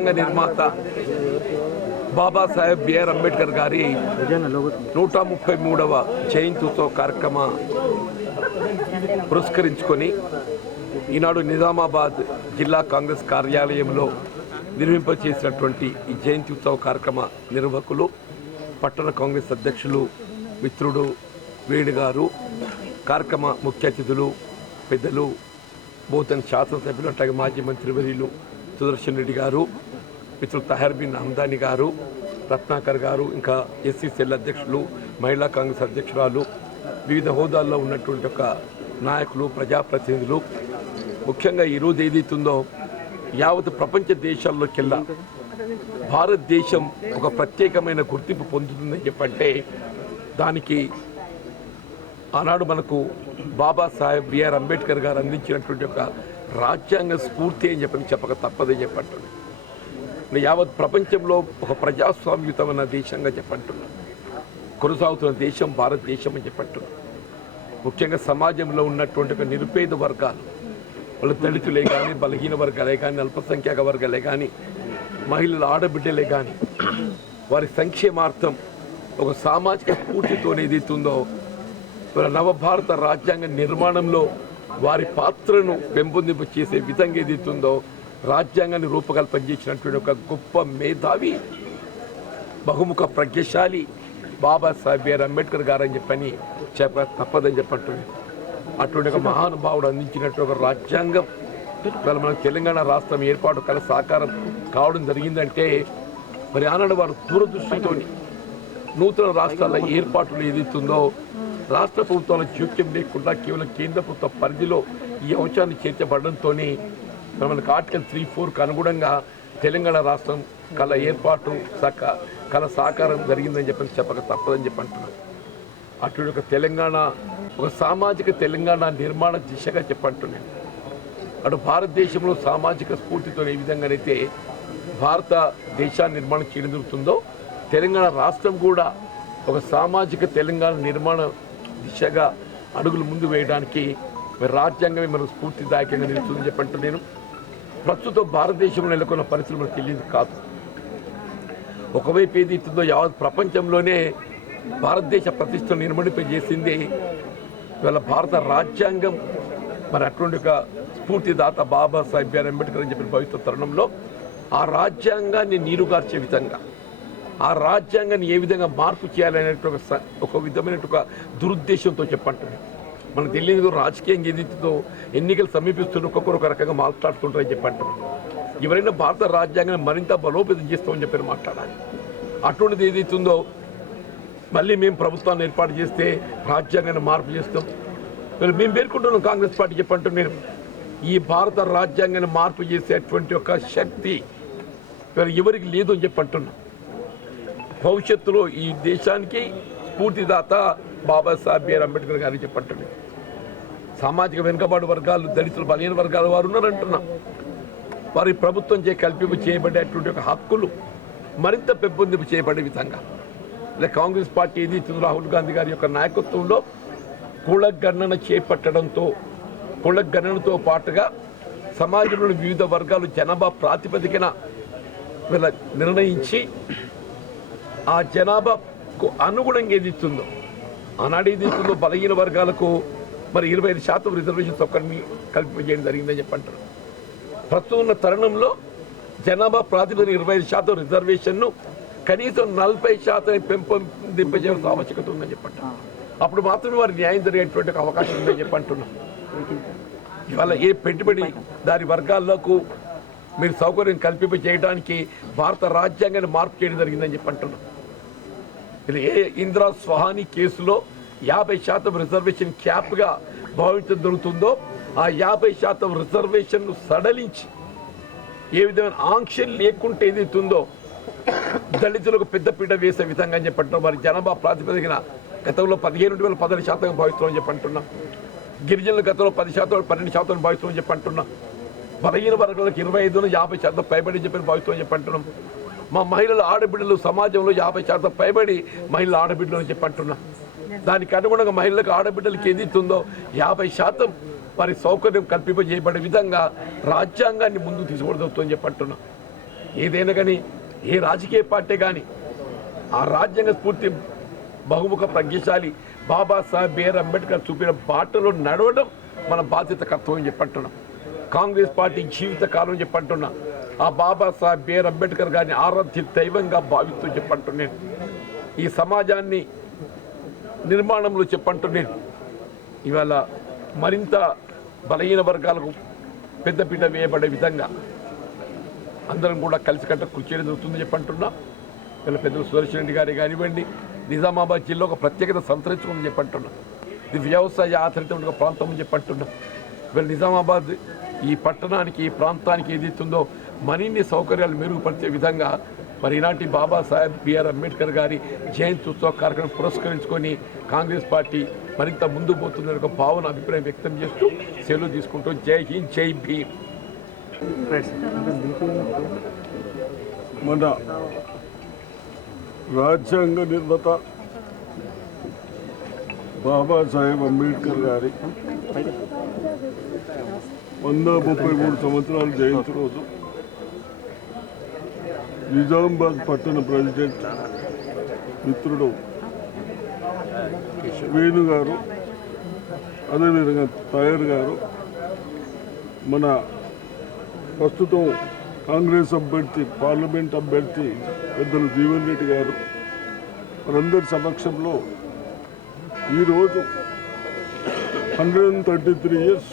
రాజ్యాంగ నిర్మాత బాబాసాహెబ్ బిఆర్ అంబేద్కర్ గారి నూట ముప్పై మూడవ జయంతి ఉత్సవ కార్యక్రమ పురస్కరించుకొని ఈనాడు నిజామాబాద్ జిల్లా కాంగ్రెస్ కార్యాలయంలో నిర్మింపచేసినటువంటి ఈ జయంతి ఉత్సవ కార్యక్రమ నిర్వాహకులు పట్టణ కాంగ్రెస్ అధ్యక్షులు మిత్రుడు వేణు గారు కార్యక్రమ ముఖ్య అతిథులు పెద్దలు బోతన్ శాసనసభ్యులు అట్లాగే మాజీ మంత్రివర్యులు సుదర్శన్ రెడ్డి గారు మిత్రులు తహర్ బిన్ హమ్దాని గారు రత్నాకర్ గారు ఇంకా ఎస్సీ సెల్ అధ్యక్షులు మహిళా కాంగ్రెస్ అధ్యక్షురాలు వివిధ హోదాల్లో ఉన్నటువంటి ఒక నాయకులు ప్రజాప్రతినిధులు. ముఖ్యంగా ఈరోజు ఏదైతుందో యావత్ ప్రపంచ దేశాల్లోకెల్లా భారతదేశం ఒక ప్రత్యేకమైన గుర్తింపు పొందుతుందని చెప్పంటే దానికి ఆనాడు మనకు బాబాసాహెబ్ బిఆర్ అంబేద్కర్ గారు అందించినటువంటి ఒక రాజ్యాంగ స్ఫూర్తి అని చెప్పని చెప్పక తప్పదని చెప్పంటున్నాను యావత్ ప్రపంచంలో ఒక ప్రజాస్వామ్యుతమైన దేశంగా చెప్పంటున్నాను కొనసాగుతున్న దేశం భారతదేశం అని చెప్పంటున్నాను ముఖ్యంగా సమాజంలో ఉన్నటువంటి ఒక నిరుపేద వర్గాలు వాళ్ళ దళితులే కానీ బలహీన వర్గాలే కానీ అల్పసంఖ్యాక వర్గాలే కానీ మహిళల ఆడబిడ్డలే కానీ వారి సంక్షేమార్థం ఒక సామాజిక స్ఫూర్తితో ఏదైతుందో నవభారత రాజ్యాంగ నిర్మాణంలో వారి పాత్రను పెంపొందింపు చేసే విధంగా ఏదైతుందో రాజ్యాంగాన్ని రూపకల్పన చేసినటువంటి ఒక గొప్ప మేధావి బహుముఖ ప్రజ్ఞశాలి బాబాసాహెబ్ అంబేద్కర్ గారు అని చెప్పని చెప్ప తప్పదని చెప్పంటుంది అటువంటి ఒక మహానుభావుడు అందించినట్టు ఒక రాజ్యాంగం ఇవాళ మన తెలంగాణ రాష్ట్రం ఏర్పాటు కల సాకారం కావడం జరిగిందంటే మరి ఆనాడు వారు దూరదృష్టితో నూతన రాష్ట్రాల ఏర్పాటులు ఏదైతుందో రాష్ట్ర ప్రభుత్వాల జోక్యం లేకుండా కేవలం కేంద్ర ప్రభుత్వ పరిధిలో ఈ అంశాన్ని చేర్చబడంతో మనకు ఆర్టికల్ త్రీ ఫోర్కు అనుగుణంగా తెలంగాణ రాష్ట్రం కళ ఏర్పాటు సక కళ సహకారం జరిగిందని చెప్పి చెప్పక తప్పదని చెప్పి అంటున్నాను అటువంటి ఒక తెలంగాణ ఒక సామాజిక తెలంగాణ నిర్మాణ దిశగా చెప్పంటున్నాను అటు భారతదేశంలో సామాజిక స్ఫూర్తితో ఏ విధంగానైతే భారత దేశాన్ని నిర్మాణం చేయడం జరుగుతుందో తెలంగాణ రాష్ట్రం కూడా ఒక సామాజిక తెలంగాణ నిర్మాణం దిశగా అడుగులు ముందు వేయడానికి మరి రాజ్యాంగమే మనకు స్ఫూర్తిదాయకంగా నిలుస్తుందని చెప్పంటూ నేను ప్రస్తుతం భారతదేశంలో నెలకొన్న పరిస్థితులు మనకు తెలియదు కాదు. ఒకవైపు ఏది ఇస్తుందో యావత్ ప్రపంచంలోనే భారతదేశ ప్రతిష్టను నిర్మణింపజేసింది ఇవాళ భారత రాజ్యాంగం మరి అటువంటి ఒక స్ఫూర్తిదాత బాబాసాహెబ్ అంబేద్కర్ అని చెప్పిన భవిష్యత్ తరుణంలో ఆ రాజ్యాంగాన్ని నీరుగార్చే విధంగా ఆ రాజ్యాంగాన్ని ఏ విధంగా మార్పు చేయాలనేటువంటి ఒక విధమైనటువంటి ఒక దురుద్దేశంతో చెప్పంటుంది మనకు తెలియదు రాజకీయం ఏదితో ఎన్నికలు సమీపిస్తున్న ఒక్కొక్కరు ఒక రకంగా మాట్లాడుతుంటారని చెప్పంటారు ఎవరైనా భారత రాజ్యాంగాన్ని మరింత బలోపేతం చేస్తామని చెప్పి మాట్లాడాలి. అటువంటిది ఏదైతుందో మళ్ళీ మేము ప్రభుత్వాన్ని ఏర్పాటు చేస్తే రాజ్యాంగాన్ని మార్పు చేస్తాం. మరి మేము పేర్కొంటున్నాం కాంగ్రెస్ పార్టీ చెప్పంటూ నేను. ఈ భారత రాజ్యాంగాన్ని మార్పు చేసేటువంటి ఒక శక్తి మరి ఎవరికి లేదు అని చెప్పంటున్నాం. భవిష్యత్తులో ఈ దేశానికి స్ఫూర్తిదాత బాబాసాహెబ్ బిఆర్ అంబేద్కర్ గారిని చెప్పండి. సామాజిక వెనుకబాటు వర్గాలు దళితులు బలహీన వర్గాల వారు ఉన్నారంటున్నాం. వారి ప్రభుత్వం చే కల్పింపు చేయబడేటువంటి ఒక హక్కులు మరింత పెంపొందింపు చేయబడే విధంగా. లేదా కాంగ్రెస్ పార్టీ ఏది రాహుల్ గాంధీ గారి యొక్క నాయకత్వంలో కులగణన చేపట్టడంతో కులగణనతో పాటుగా సమాజంలోని వివిధ వర్గాలు జనాభా ప్రాతిపదికన నిర్ణయించి ఆ జనాభాకు అనుగుణంగా ఏది ఇస్తుందో? ఆనాడు ఏది ఇస్తుందో బలహీన వర్గాలకు మరి ఇరవై ఐదు శాతం రిజర్వేషన్ సౌకర్యం కల్పించడం జరిగిందని చెప్పంటారు ప్రస్తుతం ఉన్న తరుణంలో జనాభా ప్రాతిపదికన ఇరవై ఐదు శాతం రిజర్వేషన్ను కనీసం నలభై శాతం పెంపొందింపజేయాల్సిన ఆవశ్యకత ఉందని చెప్పంటారు అప్పుడు మాత్రమే వారి న్యాయం జరిగేటువంటి అవకాశం ఉందని చెప్పంటున్నాం ఇవాళ ఏ పెట్టుబడి దాని వర్గాల్లోకి మీరు సౌకర్యం కల్పింప చేయడానికి భారత రాజ్యాంగాన్ని మార్పు చేయడం జరిగిందని చెప్పి అంటున్నాం ఏ ఇందిరా స్వహాని కేసులో యాభై శాతం రిజర్వేషన్ క్యాప్గా భావించడం జరుగుతుందో ఆ యాభై శాతం రిజర్వేషన్ను సడలించి ఏ విధమైన ఆంక్షలు లేకుంటే ఏదైతుందో దళితులకు పెద్దపీట వేసే విధంగా అని చెప్పంటున్నాం. మరి జనాభా ప్రాతిపదికన గతంలో పదిహేను వేల పదహారు శాతం భావిస్తున్నామని చెప్పంటున్నాం. గిరిజనులు గిరిజనుల గతంలో పది శాతం పన్నెండు శాతం భావిస్తున్నామని చెప్పంటున్నాం. బలహీన వర్గాలకు ఇరవై ఐదు యాభై శాతం పైబడి చెప్పని భావిస్తున్నామని చెప్పంటున్నాం. మా మహిళల ఆడబిడ్డలు సమాజంలో యాభై శాతం పైబడి మహిళల ఆడబిడ్డలు అని చెప్పి దానికి అనుగుణంగా మహిళలకు ఆడబిడ్డలకి ఏది యాభై శాతం వారి సౌకర్యం కల్పింపజేయబడే విధంగా రాజ్యాంగాన్ని ముందుకు తీసుకుపోతుందని చెప్పి అంటున్నాం. ఏదైనా కానీ ఏ రాజకీయ పార్టీ కానీ ఆ రాజ్యాంగ స్ఫూర్తి బహుముఖ ప్రజ్ఞశాలి బాబాసాహెబ్ బిఆర్ అంబేద్కర్ చూపిన బాటలో నడవడం మన బాధ్యత కర్తవ్యం చెప్పంటున్నాం కాంగ్రెస్ పార్టీ జీవితకాలం చెప్పంటున్నాం ఆ బాబాసాహెబ్ బీర్ అంబేద్కర్ గారిని ఆరాధ్య దైవంగా భావిస్తూ చెప్పంటున్నాను ఈ సమాజాన్ని నిర్మాణంలో చెప్పంటున్నాను ఇవాళ మరింత బలహీన వర్గాలకు పెద్దపీట వేయబడే విధంగా అందరం కూడా కలిసికట్ట కృషి చేయడం జరుగుతుంది చెప్పంటున్నా. వీళ్ళ పెద్దలు సుదర్శన్ రెడ్డి గారి కానివ్వండి నిజామాబాద్ జిల్లా ఒక ప్రత్యేకత సంతరించుకుందని చెప్పంటున్నా. ఇది వ్యవసాయ ఆధారిత ప్రాంతం అని చెప్పంటున్నా. వీళ్ళ నిజామాబాద్ ఈ పట్టణానికి ఈ ప్రాంతానికి ఏదైతుందో మరిన్ని సౌకర్యాలు మెరుగుపరిచే విధంగా మరి ఈనాటి బాబాసాహెబ్ బిఆర్ అంబేద్కర్ గారి జయంతి ఉత్సవ కార్యక్రమం పురస్కరించుకొని కాంగ్రెస్ పార్టీ మరింత ముందుకు పోతుందని ఒక భావన అభిప్రాయం వ్యక్తం చేస్తూ సెలవు తీసుకుంటూ జై హింద్ జై భీమ్. మన రాజ్యాంగ నిర్మత బాబాసాహెబ్ అంబేద్కర్ గారి వంద ముప్పై మూడు సంవత్సరాలు జయంతి రోజు నిజామాబాద్ పట్టణ ప్రెసిడెంట్ మిత్రుడు వేణు గారు అదేవిధంగా తయారు గారు మన ప్రస్తుతం కాంగ్రెస్ అభ్యర్థి పార్లమెంట్ అభ్యర్థి పెద్దలు జీవన్ రెడ్డి గారు వారందరి సమక్షంలో ఈరోజు hundred and thirty three years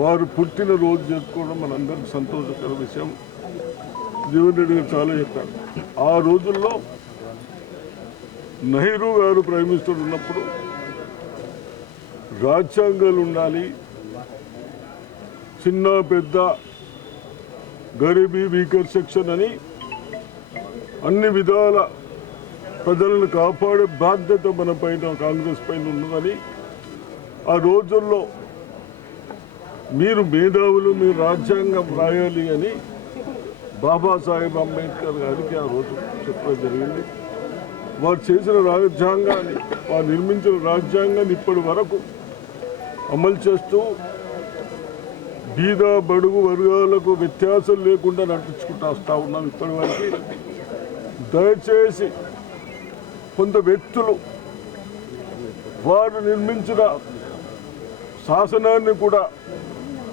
వారు పుట్టిన రోజు మనందరికీ సంతోషకర విషయం. జీవన్ రెడ్డి గారు చాలా చెప్పారు. ఆ రోజుల్లో నెహ్రూ గారు ప్రైమ్ మినిస్టర్ ఉన్నప్పుడు రాజ్యాంగాలు ఉండాలి. చిన్న పెద్ద గరీబీ వీకర్ సెక్షన్ అని అన్ని విధాల ప్రజలను కాపాడే బాధ్యత మన పైన కాంగ్రెస్ పైన ఉన్నదని ఆ రోజుల్లో మీరు మేధావులు మీరు రాజ్యాంగం రాయాలి అని బాబాసాహెబ్ అంబేద్కర్ గారికి ఆ రోజు చెప్పడం జరిగింది. వారు చేసిన రాజ్యాంగాన్ని వారు నిర్మించిన రాజ్యాంగాన్ని ఇప్పటి వరకు అమలు చేస్తూ బీద బడుగు వర్గాలకు వ్యత్యాసం లేకుండా నటించుకుంటూ వస్తూ ఉన్నాం ఇప్పటి వరకు. దయచేసి కొంత వ్యక్తులు వారు నిర్మించిన శాసనాన్ని కూడా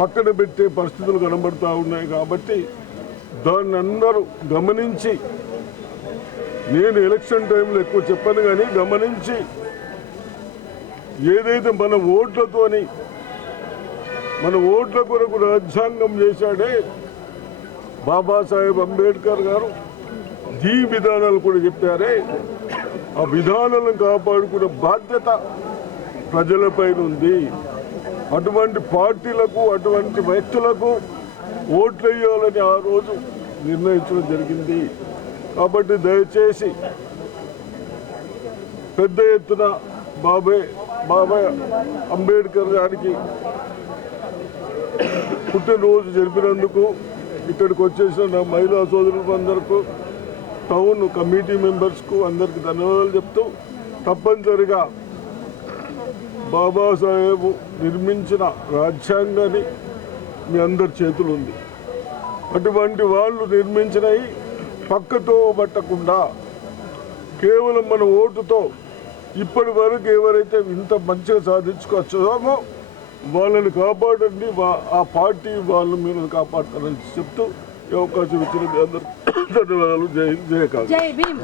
పక్కన పెట్టే పరిస్థితులు కనబడుతూ ఉన్నాయి కాబట్టి దాన్ని అందరూ గమనించి నేను ఎలక్షన్ టైంలో ఎక్కువ చెప్పను కానీ గమనించి ఏదైతే మన ఓట్లతోని మన ఓట్ల కొరకు రాజ్యాంగం చేశాడే బాబాసాహెబ్ అంబేద్కర్ గారు ఈ విధానాలు కూడా చెప్పారే. ఆ విధానాలను కాపాడుకునే బాధ్యత ప్రజలపైన ఉంది అటువంటి పార్టీలకు అటువంటి వ్యక్తులకు ఓట్లు వేయాలని ఆ రోజు నిర్ణయించడం జరిగింది. కాబట్టి దయచేసి పెద్ద ఎత్తున బాబాయ్ బాబాయ్ అంబేద్కర్ గారికి పుట్టినరోజు జరిపినందుకు ఇక్కడికి వచ్చేసిన నా మహిళా సోదరులకు అందరికీ టౌన్ కమిటీ మెంబర్స్కు అందరికీ ధన్యవాదాలు చెప్తూ తప్పనిసరిగా బాబాసాహెబ్ నిర్మించిన రాజ్యాంగాన్ని మీ అందరి చేతులు ఉంది. అటువంటి వాళ్ళు నిర్మించినవి పక్కతో పట్టకుండా కేవలం మన ఓటుతో ఇప్పటి వరకు ఎవరైతే ఇంత మంచిగా సాధించుకొచ్చామో వాళ్ళని కాపాడండి వా- ఆ పార్టీ వాళ్ళు మీరు కాపాడతారని చెప్తూ ఈ అవకాశం ఇచ్చిన మీ అందరికీ ధన్యవాదాలు. జై జయ భీమ్.